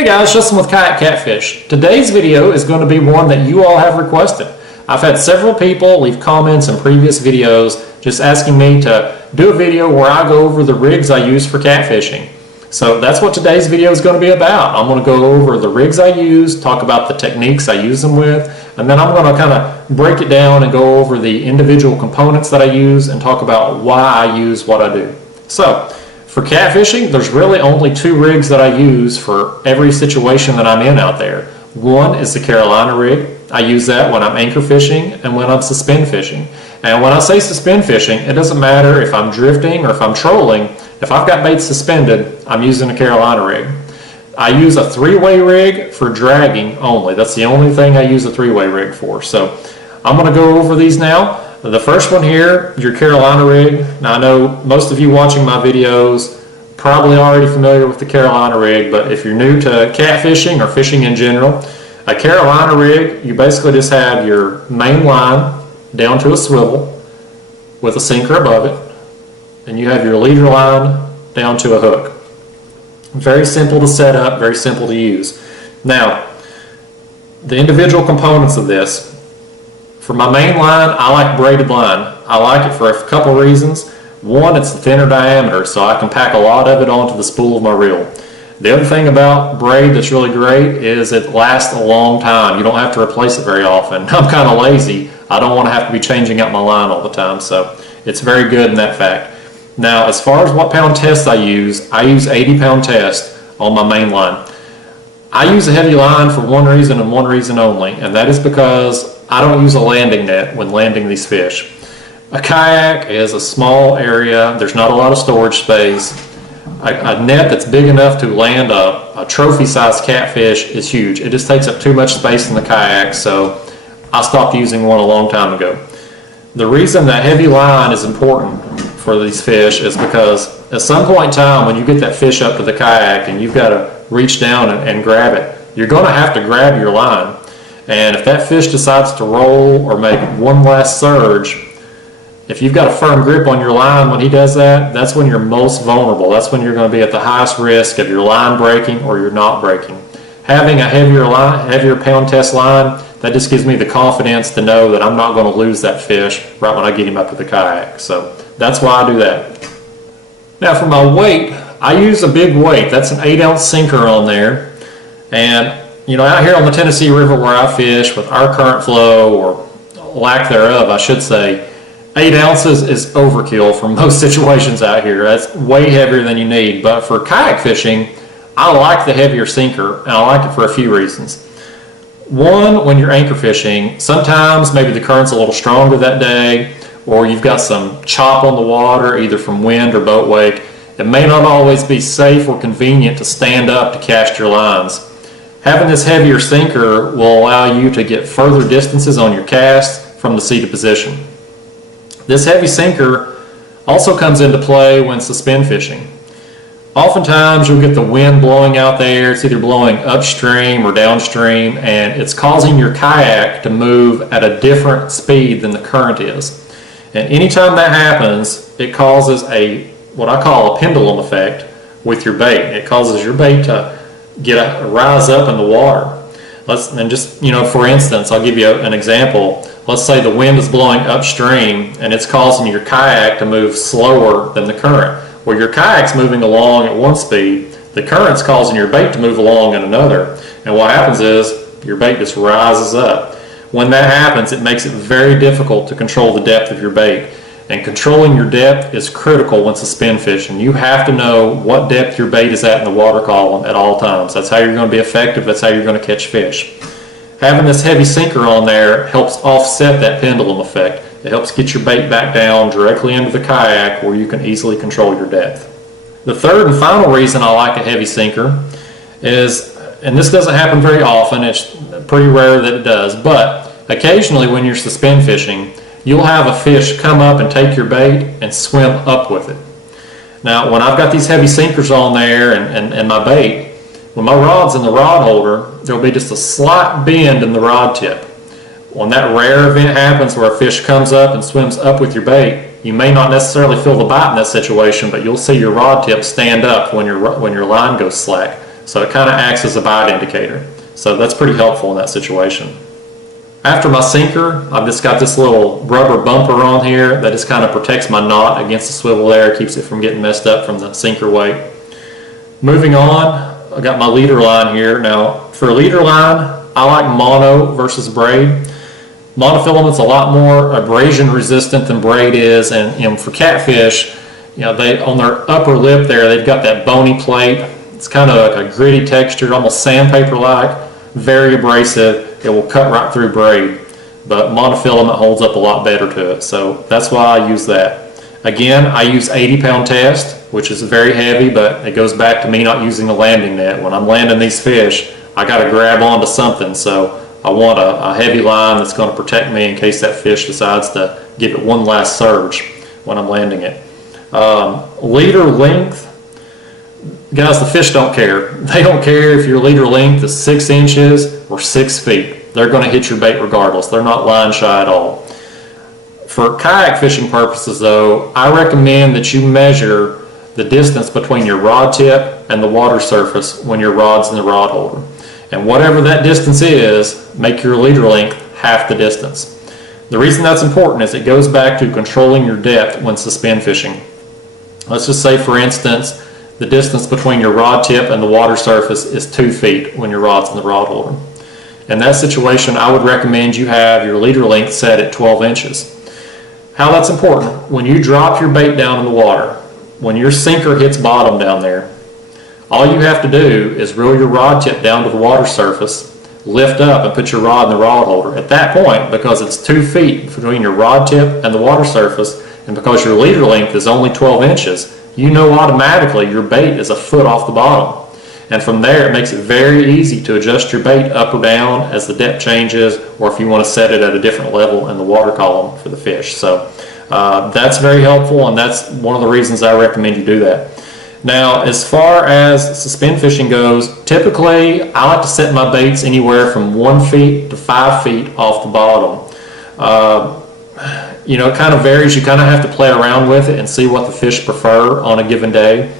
Hey guys, Justin with Kayak Catfish. Today's video is going to be one that you all have requested. I've had several people leave comments in previous videos just asking me to do a video where I go over the rigs I use for catfishing. So that's what today's video is going to be about. I'm going to go over the rigs I use, talk about the techniques I use them with, and then I'm going to kind of break it down and go over the individual components that I use and talk about why I use what I do. So for catfishing, there's really only two rigs that I use for every situation that I'm in out there. One is the Carolina rig. I use that when I'm anchor fishing and when I'm suspend fishing. And when I say suspend fishing, it doesn't matter if I'm drifting or if I'm trolling. If I've got bait suspended, I'm using a Carolina rig. I use a three-way rig for dragging only. That's the only thing I use a three-way rig for. So I'm going to go over these now. The first one here, your Carolina rig. Now I know most of you watching my videos probably already familiar with the Carolina rig, but if you're new to catfishing or fishing in general, a Carolina rig, you basically just have your main line down to a swivel with a sinker above it, and you have your leader line down to a hook. Very simple to set up, very simple to use. Now, the individual components of this. For my main line, I like braided line. I like it for a couple reasons. One, it's a thinner diameter, so I can pack a lot of it onto the spool of my reel. The other thing about braid that's really great is it lasts a long time. You don't have to replace it very often. I'm kind of lazy. I don't want to have to be changing out my line all the time, so it's very good in that fact. Now, as far as what pound test I use 80-pound test on my main line. I use a heavy line for one reason and one reason only, and that is because I don't use a landing net when landing these fish. A kayak is a small area. There's not a lot of storage space. A net that's big enough to land a trophy-sized catfish is huge. It just takes up too much space in the kayak, so I stopped using one a long time ago. The reason that heavy line is important for these fish is because at some point in time when you get that fish up to the kayak and you've got to reach down and grab it, you're going to have to grab your line. And if that fish decides to roll or make one last surge, if you've got a firm grip on your line when he does that, that's when you're most vulnerable. That's when you're going to be at the highest risk of your line breaking or you're not breaking. Having a heavier pound test line, that just gives me the confidence to know that I'm not going to lose that fish right when I get him up to the kayak. So that's why I do that. Now for my weight, I use a big weight. That's an 8-ounce sinker on there. And you know, out here on the Tennessee River where I fish with our current flow, or lack thereof I should say, 8 ounces is overkill for most situations out here. That's way heavier than you need. But for kayak fishing, I like the heavier sinker, and I like it for a few reasons. One, when you're anchor fishing, sometimes maybe the current's a little stronger that day, or you've got some chop on the water, either from wind or boat wake. It may not always be safe or convenient to stand up to cast your lines. Having this heavier sinker will allow you to get further distances on your cast from the seated position. This heavy sinker also comes into play when suspend fishing. Oftentimes you'll get the wind blowing out there. It's either blowing upstream or downstream, and it's causing your kayak to move at a different speed than the current is. And anytime that happens, it causes what I call a pendulum effect with your bait. It causes your bait to rise up in the water. For instance, I'll give you an example. Let's say the wind is blowing upstream and it's causing your kayak to move slower than the current. Well, your kayak's moving along at one speed, the current's causing your bait to move along at another. And what happens is your bait just rises up. When that happens, it makes it very difficult to control the depth of your bait. And controlling your depth is critical when suspend fishing. You have to know what depth your bait is at in the water column at all times. That's how you're going to be effective. That's how you're going to catch fish. Having this heavy sinker on there helps offset that pendulum effect. It helps get your bait back down directly into the kayak where you can easily control your depth. The third and final reason I like a heavy sinker is, and this doesn't happen very often, it's pretty rare that it does, but occasionally when you're suspend fishing, you'll have a fish come up and take your bait and swim up with it. Now, when I've got these heavy sinkers on there and my bait, when my rod's in the rod holder, there'll be just a slight bend in the rod tip. When that rare event happens where a fish comes up and swims up with your bait, you may not necessarily feel the bite in that situation, but you'll see your rod tip stand up when your line goes slack. So it kind of acts as a bite indicator. So that's pretty helpful in that situation. After my sinker, I've just got this little rubber bumper on here that just kind of protects my knot against the swivel there, keeps it from getting messed up from the sinker weight. Moving on, I got my leader line here. Now, for a leader line, I like mono versus braid. Monofilament's a lot more abrasion resistant than braid is, and for catfish, they on their upper lip there, they've got that bony plate. It's kind of like a gritty texture, almost sandpaper-like, very abrasive. It will cut right through braid, but monofilament holds up a lot better to it, so that's why I use that. Again, I use 80-pound test, which is very heavy, but it goes back to me not using a landing net. When I'm landing these fish, I got to grab onto something, so I want a heavy line that's going to protect me in case that fish decides to give it one last surge when I'm landing it. Leader length, guys, the fish don't care. They don't care if your leader length is 6 inches or 6 feet. They're going to hit your bait regardless. They're not line shy at all. For kayak fishing purposes though, I recommend that you measure the distance between your rod tip and the water surface when your rod's in the rod holder. And whatever that distance is, make your leader length half the distance. The reason that's important is it goes back to controlling your depth when suspend fishing. Let's just say, for instance, the distance between your rod tip and the water surface is 2 feet when your rod's in the rod holder. In that situation, I would recommend you have your leader length set at 12 inches. How that's important: when you drop your bait down in the water, when your sinker hits bottom down there, all you have to do is reel your rod tip down to the water surface, lift up and put your rod in the rod holder. At that point, because it's 2 feet between your rod tip and the water surface, and because your leader length is only 12 inches, you know automatically your bait is a foot off the bottom. And from there, it makes it very easy to adjust your bait up or down as the depth changes, or if you want to set it at a different level in the water column for the fish. So that's very helpful, and that's one of the reasons I recommend you do that. Now, as far as suspend fishing goes, typically I like to set my baits anywhere from 1 feet to 5 feet off the bottom. It kind of varies. You kind of have to play around with it and see what the fish prefer on a given day.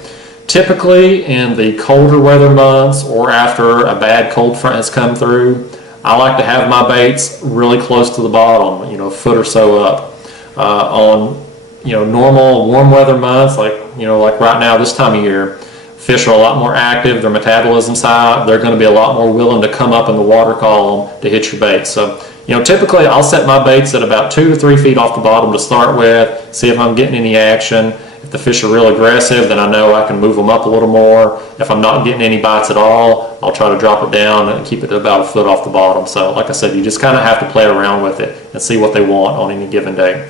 Typically in the colder weather months or after a bad cold front has come through, I like to have my baits really close to the bottom, a foot or so up. On normal warm weather months, like right now this time of year, fish are a lot more active, their metabolism's high, they're going to be a lot more willing to come up in the water column to hit your bait. So typically I'll set my baits at about 2 to 3 feet off the bottom to start with, see if I'm getting any action. If the fish are real aggressive, then I know I can move them up a little more. If I'm not getting any bites at all, I'll try to drop it down and keep it to about a foot off the bottom. So like I said, you just kind of have to play around with it and see what they want on any given day.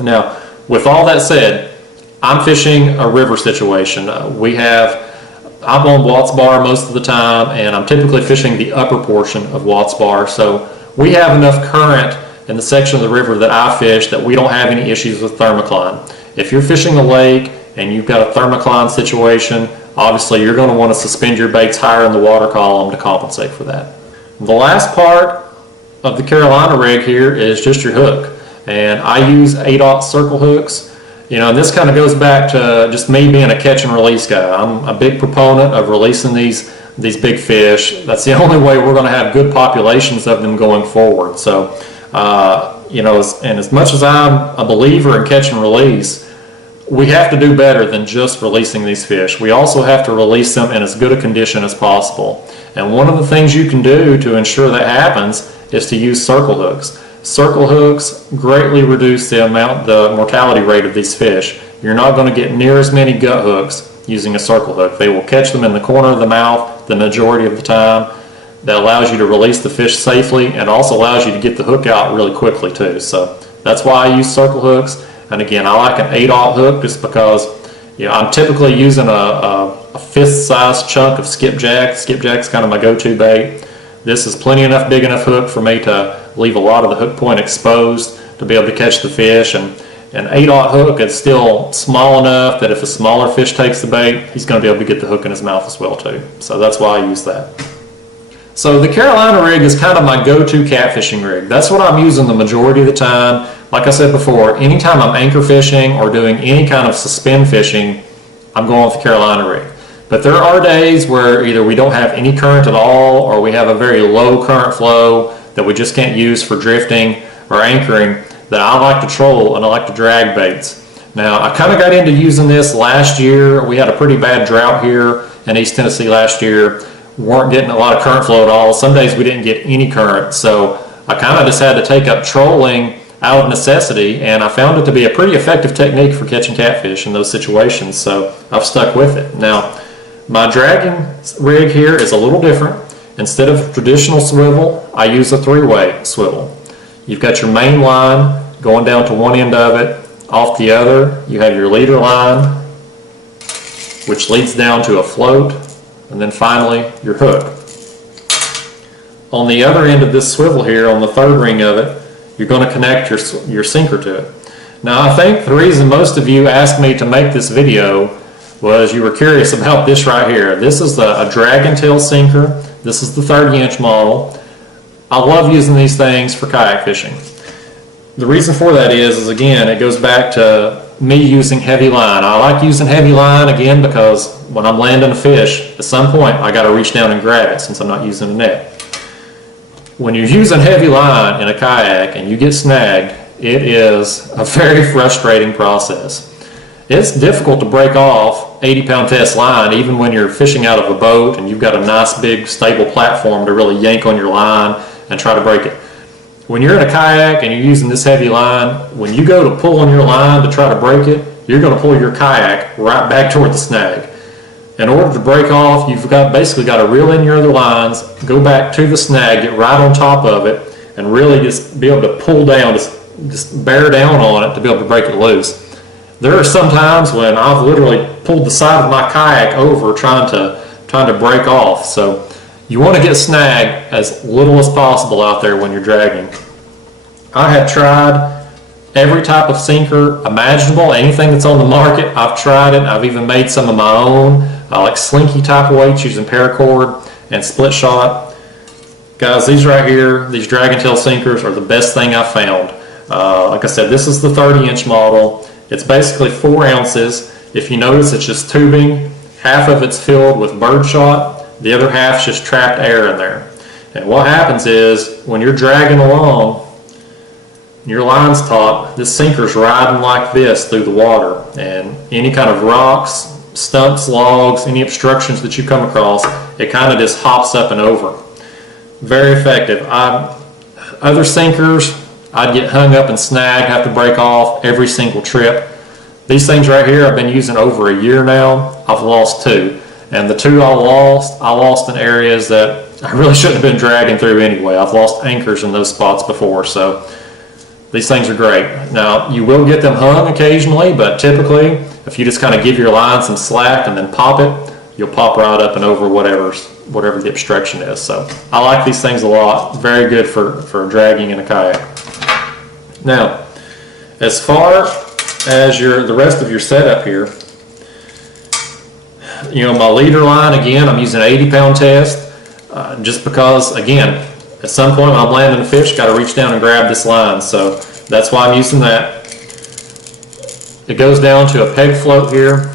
Now, with all that said, I'm fishing a river situation. I'm on Watts Bar most of the time, and I'm typically fishing the upper portion of Watts Bar. So we have enough current in the section of the river that I fish that we don't have any issues with thermocline. If you're fishing a lake and you've got a thermocline situation, obviously you're going to want to suspend your baits higher in the water column to compensate for that. The last part of the Carolina rig here is just your hook. And I use 8/0 circle hooks. And this kind of goes back to just me being a catch and release guy. I'm a big proponent of releasing these big fish. That's the only way we're going to have good populations of them going forward. So, and as much as I'm a believer in catch and release, we have to do better than just releasing these fish. We also have to release them in as good a condition as possible. And one of the things you can do to ensure that happens is to use circle hooks. Circle hooks greatly reduce the mortality rate of these fish. You're not going to get near as many gut hooks using a circle hook. They will catch them in the corner of the mouth the majority of the time. That allows you to release the fish safely and also allows you to get the hook out really quickly too. So that's why I use circle hooks. And again, I like an 8/0 hook just because I'm typically using a fist-sized chunk of skipjack. Skipjack's kind of my go-to bait. This is big enough hook for me to leave a lot of the hook point exposed to be able to catch the fish. And an 8/0 hook is still small enough that if a smaller fish takes the bait, he's going to be able to get the hook in his mouth as well too. So that's why I use that. So the Carolina rig is kind of my go-to catfishing rig. That's what I'm using the majority of the time. Like I said before, anytime I'm anchor fishing or doing any kind of suspend fishing, I'm going with the Carolina rig. But there are days where either we don't have any current at all, or we have a very low current flow that we just can't use for drifting or anchoring, that I like to troll and I like to drag baits. Now, I kind of got into using this last year. We had a pretty bad drought here in East Tennessee last year. We weren't getting a lot of current flow at all. Some days we didn't get any current. So I kind of just had to take up trolling out of necessity, and I found it to be a pretty effective technique for catching catfish in those situations. So I've stuck with it. Now, my dragging rig here is a little different. Instead of traditional swivel, I use a three-way swivel. You've got your main line going down to one end of it. Off the other, you have your leader line, which leads down to a float, and then finally your hook. On the other end of this swivel here, on the third ring of it, you're going to connect your sinker to it. Now, I think the reason most of you asked me to make this video was you were curious about this right here. This is a dragon tail sinker. This is the 30-inch model. I love using these things for kayak fishing. The reason for that is again, it goes back to me using heavy line. I like using heavy line again because when I'm landing a fish, at some point I got to reach down and grab it since I'm not using a net. When you're using heavy line in a kayak and you get snagged, it is a very frustrating process. It's difficult to break off 80-pound test line even when you're fishing out of a boat and you've got a nice big stable platform to really yank on your line and try to break it. When you're in a kayak and you're using this heavy line, when you go to pull on your line to try to break it, you're going to pull your kayak right back toward the snag. In order to break off, you've basically got to reel in your other lines, go back to the snag, get right on top of it, and really just be able to pull down, just bear down on it to be able to break it loose. There are some times when I've literally pulled the side of my kayak over trying to break off. So you want to get snagged as little as possible out there when you're dragging. I have tried every type of sinker imaginable, anything that's on the market. I've tried it. I've even made some of my own, like slinky type weights using paracord and split shot. Guys, these right here, these dragon tail sinkers are the best thing I've found. Like I said, this is the 30-inch model. It's basically 4 ounces. If you notice, it's just tubing. Half of it's filled with bird shot. The other half's just trapped air in there. And what happens is when you're dragging along, your line's taut, this sinker's riding like this through the water. And any kind of rocks, stumps, logs, any obstructions that you come across, it kind of just hops up and over. Very effective. Other sinkers, I'd get hung up and snagged, have to break off every single trip. These things right here I've been using over a year now. I've lost 2. And the 2 I lost in areas that I really shouldn't have been dragging through anyway. I've lost anchors in those spots before, so these things are great. Now, you will get them hung occasionally, but typically, if you just kind of give your line some slack and then pop it, you'll pop right up and over whatever the obstruction is. So I like these things a lot. Very good for dragging in a kayak. Now, as far as the rest of your setup here, you know, my leader line, again, I'm using an 80-pound test, just because, again, at some point when I'm landing a fish, got to reach down and grab this line, so that's why I'm using that. It goes down to a peg float here.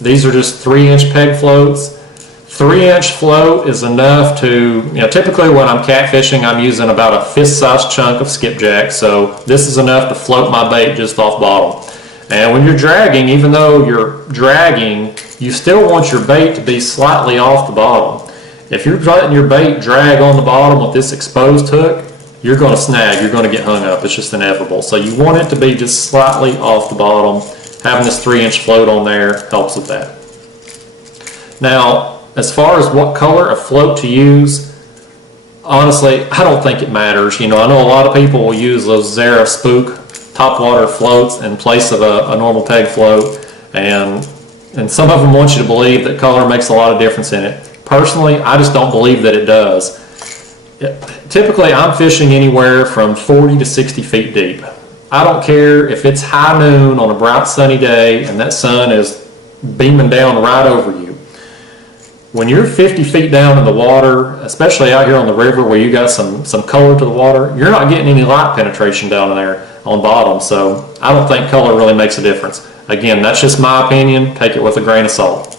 These are just 3-inch peg floats. 3-inch float is enough to, you know, typically when I'm catfishing, I'm using about a fist-sized chunk of skipjack, so this is enough to float my bait just off bottom. And when you're dragging, even though you're dragging, you still want your bait to be slightly off the bottom. If you're letting your bait drag on the bottom with this exposed hook, you're going to snag, you're going to get hung up. It's just inevitable. So you want it to be just slightly off the bottom. Having this 3-inch float on there helps with that. Now, as far as what color of float to use, honestly, I don't think it matters. You know, I know a lot of people will use those Zara Spook topwater floats in place of a normal peg float, and some of them want you to believe that color makes a lot of difference in it. Personally, I just don't believe that it does. Typically, I'm fishing anywhere from 40 to 60 feet deep. I don't care if it's high noon on a bright sunny day and that sun is beaming down right over you. When you're 50 feet down in the water, especially out here on the river where you got some color to the water, you're not getting any light penetration down there on bottom, so I don't think color really makes a difference. Again, that's just my opinion. Take it with a grain of salt.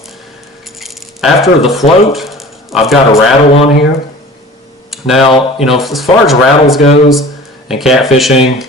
After the float, I've got a rattle on here. Now, you know, as far as rattles goes and catfishing,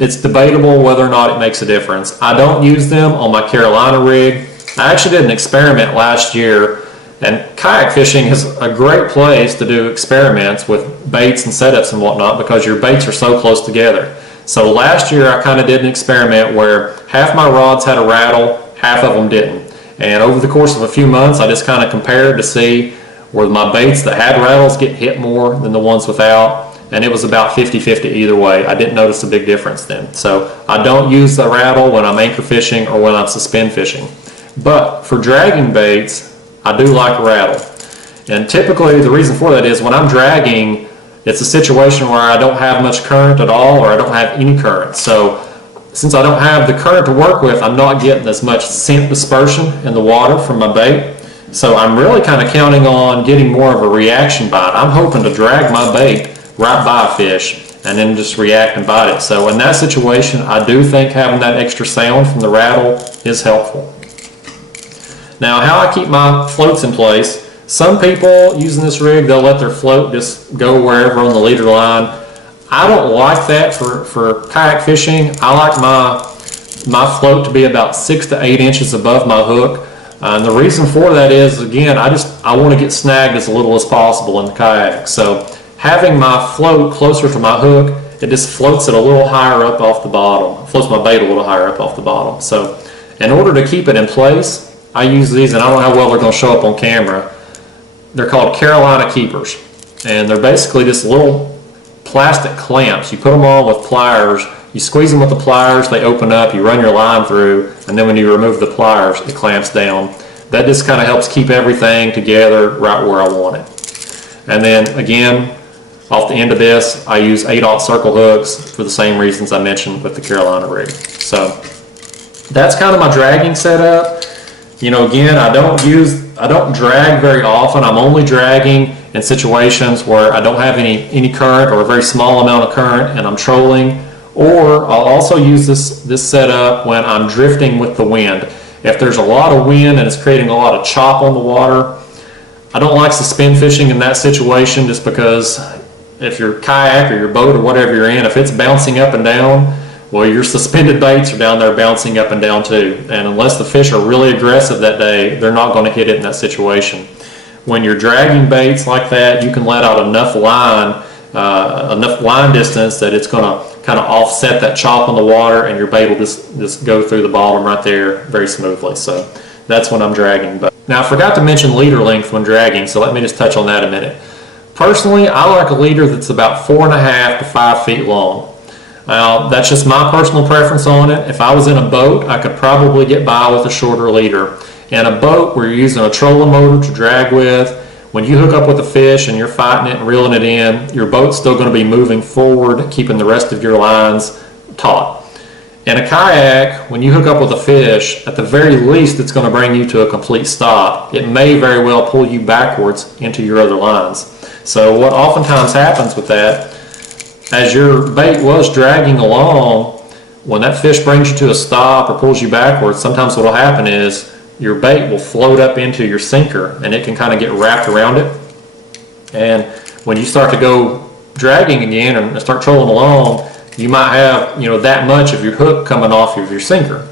it's debatable whether or not it makes a difference. I don't use them on my Carolina rig. I actually did an experiment last year, and kayak fishing is a great place to do experiments with baits and setups and whatnot because your baits are so close together. So last year I kind of did an experiment where half my rods had a rattle, half of them didn't. And over the course of a few months I just kind of compared to see were my baits that had rattles get hit more than the ones without, and it was about 50-50 either way. I didn't notice a big difference then. So I don't use the rattle when I'm anchor fishing or when I'm suspend fishing. But for dragging baits, I do like a rattle. And typically the reason for that is when I'm dragging, it's a situation where I don't have much current at all or I don't have any current. So since I don't have the current to work with, I'm not getting as much scent dispersion in the water from my bait. So I'm really kind of counting on getting more of a reaction bite. I'm hoping to drag my bait right by a fish and then just react and bite it. So in that situation, I do think having that extra sound from the rattle is helpful. Now, how I keep my floats in place, some people using this rig, they'll let their float just go wherever on the leader line. I don't like that for kayak fishing. I like my float to be about 6 to 8 inches above my hook. And the reason for that is, again, I want to get snagged as little as possible in the kayak. So having my float closer to my hook, it just floats it a little higher up off the bottom. It floats my bait a little higher up off the bottom. So in order to keep it in place, I use these, and I don't know how well they're going to show up on camera. They're called Carolina keepers, and they're basically just little plastic clamps. You put them on with pliers, you squeeze them with the pliers, they open up, you run your line through, and then when you remove the pliers, it clamps down. That just kind of helps keep everything together right where I want it. And then again, off the end of this, I use 8/0 circle hooks for the same reasons I mentioned with the Carolina rig. So that's kind of my dragging setup. You know, again, I don't drag very often. I'm only dragging in situations where I don't have any current or a very small amount of current and I'm trolling. Or I'll also use this setup when I'm drifting with the wind. If there's a lot of wind and it's creating a lot of chop on the water, I don't like suspend fishing in that situation, just because if your kayak or your boat or whatever you're in, if it's bouncing up and down, well, your suspended baits are down there bouncing up and down too. And unless the fish are really aggressive that day, they're not going to hit it in that situation. When you're dragging baits like that, you can let out enough line distance that it's going to kind of offset that chop on the water, and your bait will just go through the bottom right there very smoothly. So that's when I'm dragging. But now I forgot to mention leader length when dragging, so let me just touch on that a minute. Personally, I like a leader that's about 4.5 to 5 feet long. Now, that's just my personal preference on it. If I was in a boat, I could probably get by with a shorter leader. In a boat where you're using a trolling motor to drag with, when you hook up with a fish and you're fighting it and reeling it in, your boat's still going to be moving forward, keeping the rest of your lines taut. In a kayak, when you hook up with a fish, at the very least it's going to bring you to a complete stop. It may very well pull you backwards into your other lines. So what oftentimes happens with that, as your bait was dragging along, when that fish brings you to a stop or pulls you backwards, sometimes what will happen is your bait will float up into your sinker and it can kind of get wrapped around it. And when you start to go dragging again and start trolling along, you might have, that much of your hook coming off of your sinker.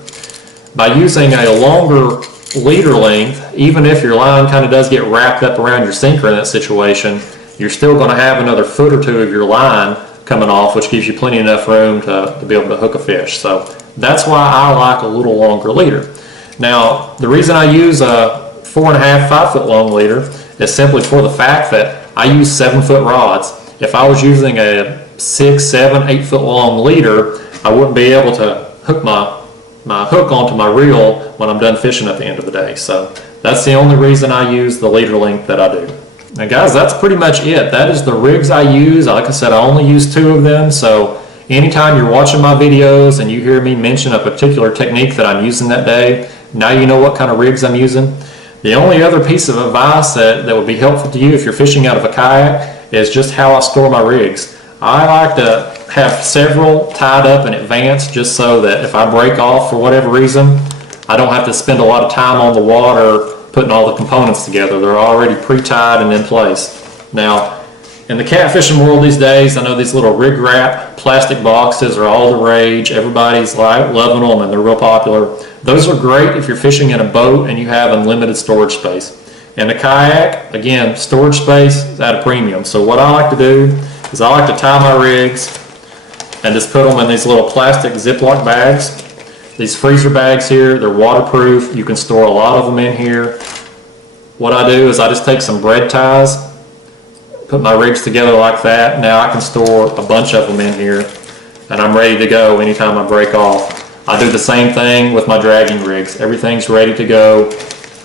By using a longer leader length, even if your line kind of does get wrapped up around your sinker in that situation, you're still going to have another foot or two of your line coming off, which gives you plenty enough room to be able to hook a fish. So that's why I like a little longer leader. Now, the reason I use a 4.5, 5 foot long leader is simply for the fact that I use 7-foot rods. If I was using a 6, 7, 8 foot long leader, I wouldn't be able to hook my hook onto my reel when I'm done fishing at the end of the day. So that's the only reason I use the leader length that I do. Now guys, that's pretty much it. That is the rigs I use. Like I said, I only use 2 of them, so anytime you're watching my videos and you hear me mention a particular technique that I'm using that day, now you know what kind of rigs I'm using. The only other piece of advice that would be helpful to you if you're fishing out of a kayak is just how I store my rigs. I like to have several tied up in advance, just so that if I break off for whatever reason, I don't have to spend a lot of time on the water putting all the components together. They're already pre-tied and in place. Now, in the catfishing world these days, I know these little rig wrap plastic boxes are all the rage. Everybody's loving them and they're real popular. Those are great if you're fishing in a boat and you have unlimited storage space. In a kayak, again, storage space is at a premium. So what I like to do is I like to tie my rigs and just put them in these little plastic Ziploc bags. These freezer bags here, they're waterproof. You can store a lot of them in here. What I do is I just take some bread ties, put my rigs together like that. Now I can store a bunch of them in here and I'm ready to go anytime I break off. I do the same thing with my dragging rigs. Everything's ready to go.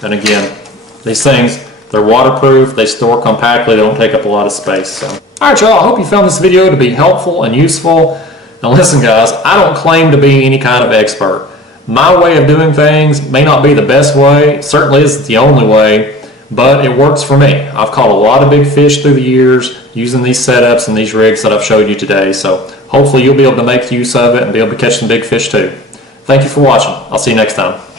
And again, these things, they're waterproof, they store compactly, they don't take up a lot of space. So. Alright y'all, I hope you found this video to be helpful and useful. Now listen guys, I don't claim to be any kind of expert. My way of doing things may not be the best way, certainly isn't the only way, but it works for me. I've caught a lot of big fish through the years using these setups and these rigs that I've showed you today, so hopefully you'll be able to make use of it and be able to catch some big fish too. Thank you for watching. I'll see you next time.